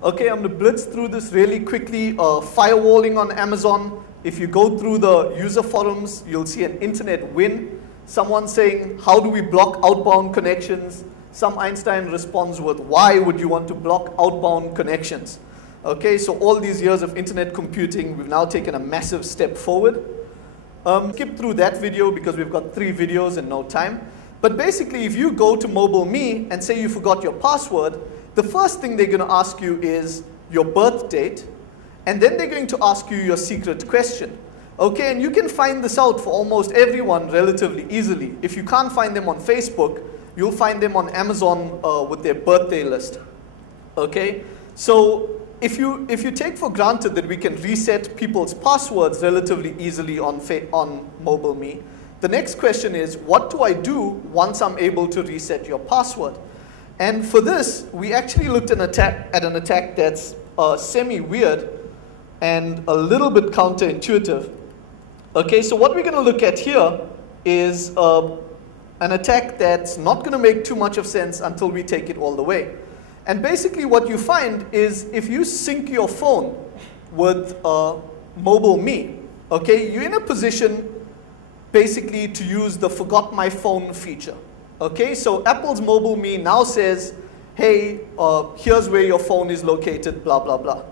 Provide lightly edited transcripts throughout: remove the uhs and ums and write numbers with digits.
Okay, I'm going to blitz through this really quickly. Firewalling on Amazon. If you go through the user forums, you'll see an internet win. Someone saying, how do we block outbound connections? Some Einstein responds with, why would you want to block outbound connections? Okay, so all these years of internet computing, we've now taken a massive step forward. Skip through that video because we've got 3 videos and no time. But basically, if you go to MobileMe and say you forgot your password, the first thing they're going to ask you is your birth date, and then they're going to ask you your secret question. Okay, and you can find this out for almost everyone relatively easily. If you can't find them on Facebook, you'll find them on Amazon with their birthday list. Okay, so if you take for granted that we can reset people's passwords relatively easily on MobileMe, the next question is, what do I do once I'm able to reset your password? And for this, we actually looked at an attack that's semi-weird and a little bit counterintuitive. Okay, so what we're going to look at here is an attack that's not going to make too much of sense until we take it all the way. And basically what you find is if you sync your phone with MobileMe, okay, you're in a position basically to use the Forgot My Phone feature. Okay, so Apple's MobileMe now says, hey, here's where your phone is located, blah, blah, blah.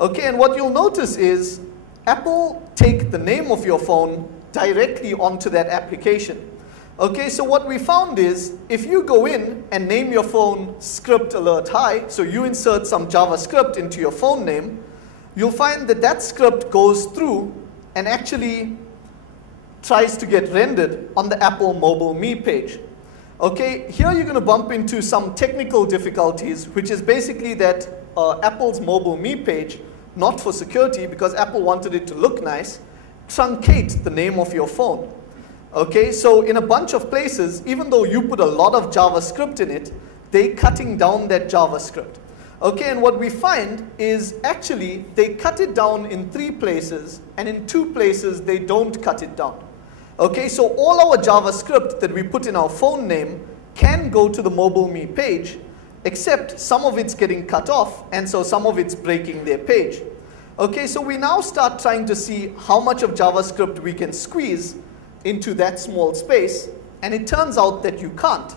Okay, and what you'll notice is Apple take the name of your phone directly onto that application. Okay, so what we found is if you go in and name your phone script alert hi, so you insert some JavaScript into your phone name, you'll find that that script goes through and actually tries to get rendered on the Apple MobileMe page. Okay, here you're going to bump into some technical difficulties, which is basically that Apple's MobileMe page, not for security because Apple wanted it to look nice, truncate the name of your phone. Okay, so in a bunch of places, even though you put a lot of JavaScript in it, they're cutting down that JavaScript. Okay, and what we find is actually they cut it down in 3 places, and in 2 places they don't cut it down. Okay, so all our JavaScript that we put in our phone name can go to the MobileMe page, except some of it's getting cut off, and so some of it's breaking their page. Okay, so we now start trying to see how much of JavaScript we can squeeze into that small space, and it turns out that you can't.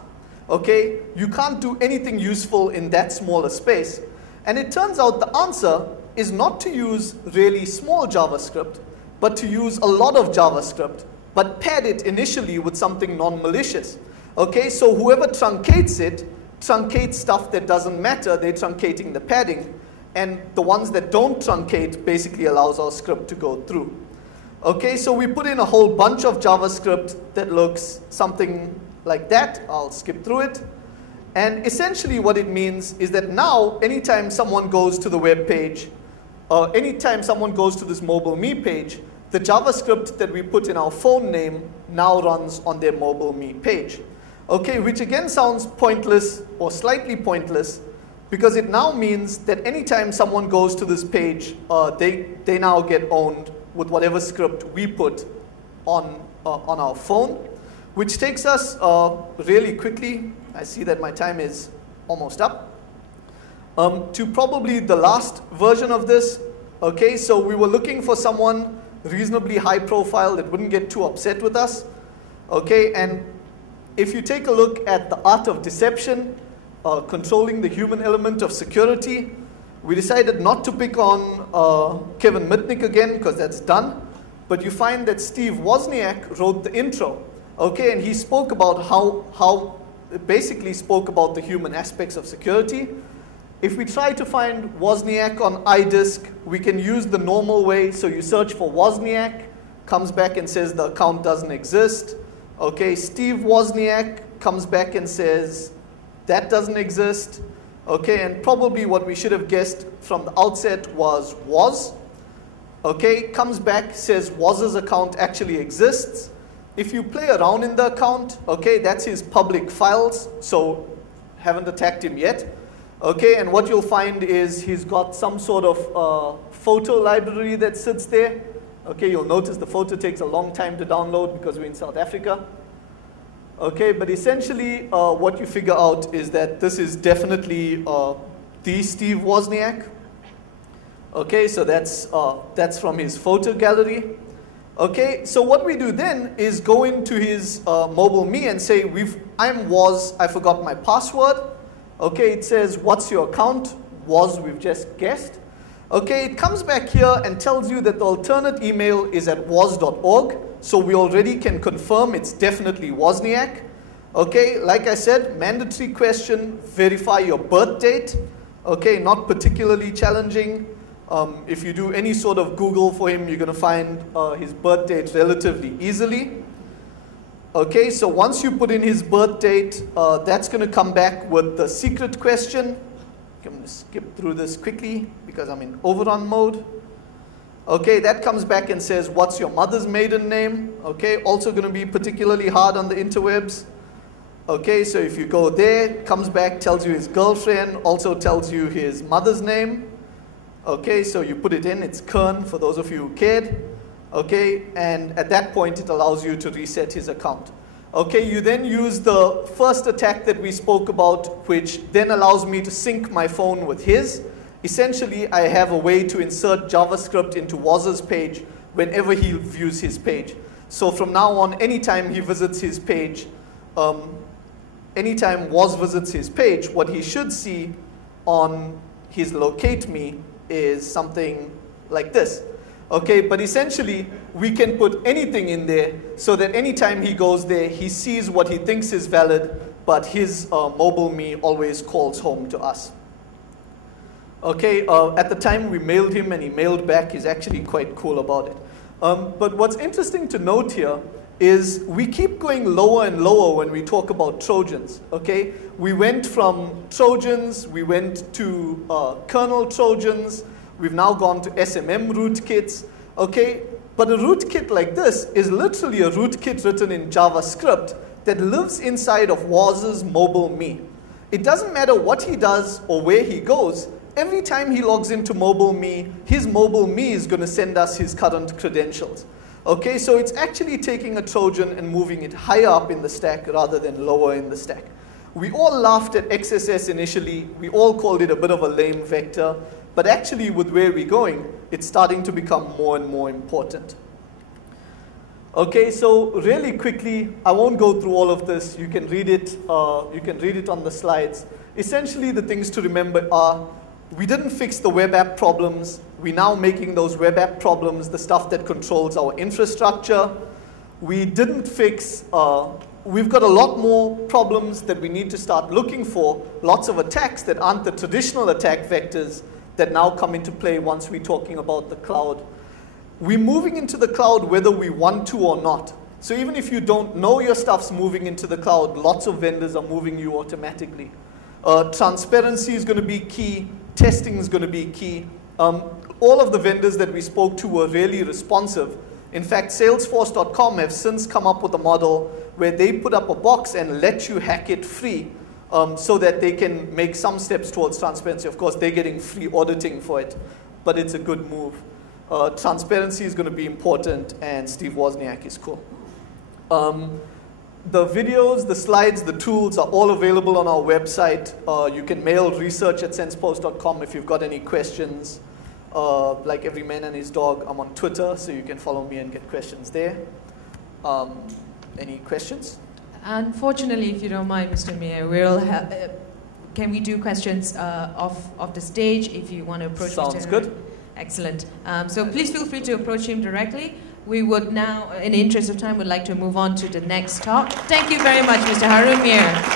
Okay, you can't do anything useful in that smaller space, and it turns out the answer is not to use really small JavaScript, but to use a lot of JavaScript, but pad it initially with something non-malicious. Okay, so whoever truncates it, truncates stuff that doesn't matter, they're truncating the padding, and the ones that don't truncate basically allows our script to go through. Okay, so we put in a whole bunch of JavaScript that looks something like that. I'll skip through it. And essentially what it means is that now, anytime someone goes to the web page, anytime someone goes to this MobileMe page, the JavaScript that we put in our phone name now runs on their MobileMe page. Okay, which again sounds pointless or slightly pointless because it now means that anytime someone goes to this page, they now get owned with whatever script we put on our phone, which takes us really quickly, I see that my time is almost up, to probably the last version of this. Okay, so we were looking for someone reasonably high profile that wouldn't get too upset with us. Okay, and if you take a look at the art of deception, controlling the human element of security, we decided not to pick on Kevin Mitnick again because that's done, but you find that Steve Wozniak wrote the intro, okay, and he spoke about basically spoke about the human aspects of security. If we try to find Wozniak on iDisk, we can use the normal way, so you search for Wozniak, comes back and says the account doesn't exist. Okay, Steve Wozniak comes back and says that doesn't exist. Okay, and probably what we should have guessed from the outset was Woz. Okay, comes back, says Woz's account actually exists. If you play around in the account, okay, that's his public files, so haven't attacked him yet. Okay, and what you'll find is he's got some sort of photo library that sits there. Okay, you'll notice the photo takes a long time to download because we're in South Africa. Okay, but essentially what you figure out is that this is definitely the Steve Wozniak. Okay, so that's from his photo gallery. Okay, so what we do then is go into his mobile me and say, I'm Woz, I forgot my password. Okay, it says, what's your account? Woz, we've just guessed. Okay, it comes back here and tells you that the alternate email is at woz.org. So we already can confirm it's definitely Wozniak. Okay, like I said, mandatory question, verify your birth date. Okay, not particularly challenging. If you do any sort of Google for him, you're going to find his birth date relatively easily. Okay, so once you put in his birth date, that's going to come back with the secret question. I'm going to skip through this quickly because I'm in overrun mode. Okay, that comes back and says, what's your mother's maiden name? Okay, also going to be particularly hard on the interwebs. Okay, so if you go there, comes back, tells you his girlfriend, also tells you his mother's name. Okay, so you put it in, it's Kern, for those of you who cared. Okay, and at that point, it allows you to reset his account. Okay, you then use the first attack that we spoke about, which then allows me to sync my phone with his. Essentially, I have a way to insert JavaScript into Woz's page whenever he views his page. So from now on, anytime he visits his page, anytime Woz visits his page, what he should see on his locate me is something like this. Okay, but essentially, we can put anything in there so that anytime he goes there, he sees what he thinks is valid, but his mobile me always calls home to us. Okay, at the time we mailed him and he mailed back. He's actually quite cool about it. But what's interesting to note here is we keep going lower and lower when we talk about Trojans, okay? We went from Trojans, we went to kernel Trojans, we've now gone to SMM rootkits, okay? But a rootkit like this is literally a rootkit written in JavaScript that lives inside of Woz's mobile me. It doesn't matter what he does or where he goes, every time he logs into mobile me, his mobile me is going to send us his current credentials. Okay, so it's actually taking a Trojan and moving it higher up in the stack rather than lower in the stack. We all laughed at XSS initially. We all called it a bit of a lame vector. But actually, with where we're going, it's starting to become more and more important. Okay, so really quickly, I won't go through all of this. You can read it. You can read it on the slides. Essentially, the things to remember are, we didn't fix the web app problems. We're now making those web app problems the stuff that controls our infrastructure. We didn't fix, we've got a lot more problems that we need to start looking for, lots of attacks that aren't the traditional attack vectors that now come into play once we're talking about the cloud. We're moving into the cloud whether we want to or not. So even if you don't know your stuff's moving into the cloud, lots of vendors are moving you automatically. Transparency is going to be key. Testing is going to be key. All of the vendors that we spoke to were really responsive. In fact, Salesforce.com have since come up with a model where they put up a box and let you hack it free so that they can make some steps towards transparency. Of course, they're getting free auditing for it, but it's a good move. Transparency is going to be important, and Steve Wozniak is cool. The videos, the slides, the tools are all available on our website. You can mail research@sensepost.com if you've got any questions. Like every man and his dog, I'm on Twitter, so you can follow me and get questions there. Any questions? Unfortunately, if you don't mind, Mr. Mir, we'll have, can we do questions off the stage if you want to approach Mr. Sounds good. Excellent. So please feel free to approach him directly. We would now, in the interest of time, would like to move on to the next talk. Thank you very much, Mr. Harun Mir.